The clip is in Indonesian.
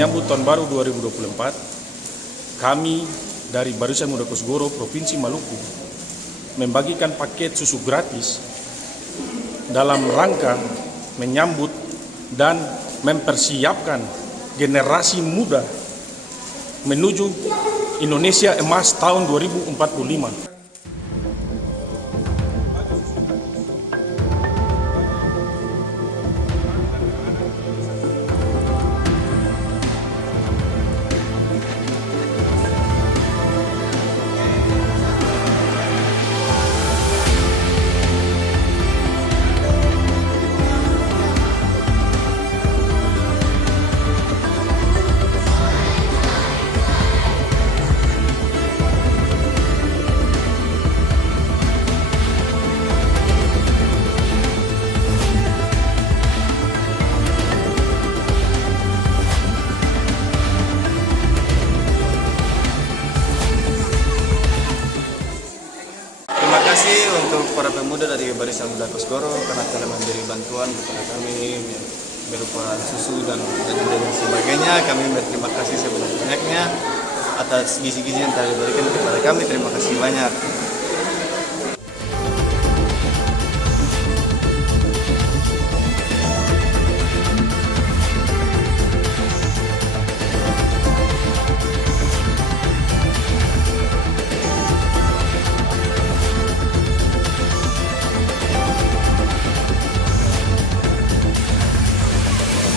menyambut Tahun Baru 2024, kami dari Barisan Muda Kosgoro Provinsi Maluku membagikan paket susu gratis dalam rangka menyambut dan mempersiapkan generasi muda menuju Indonesia Emas tahun 2045. Terima kasih untuk para pemuda dari Barisan Muda Kosgoro karena telah memberi bantuan kepada kami berupa susu dan sebagainya. Kami berterima kasih sebanyak-banyaknya atas gizi-gizi yang telah diberikan kepada kami. Terima kasih banyak.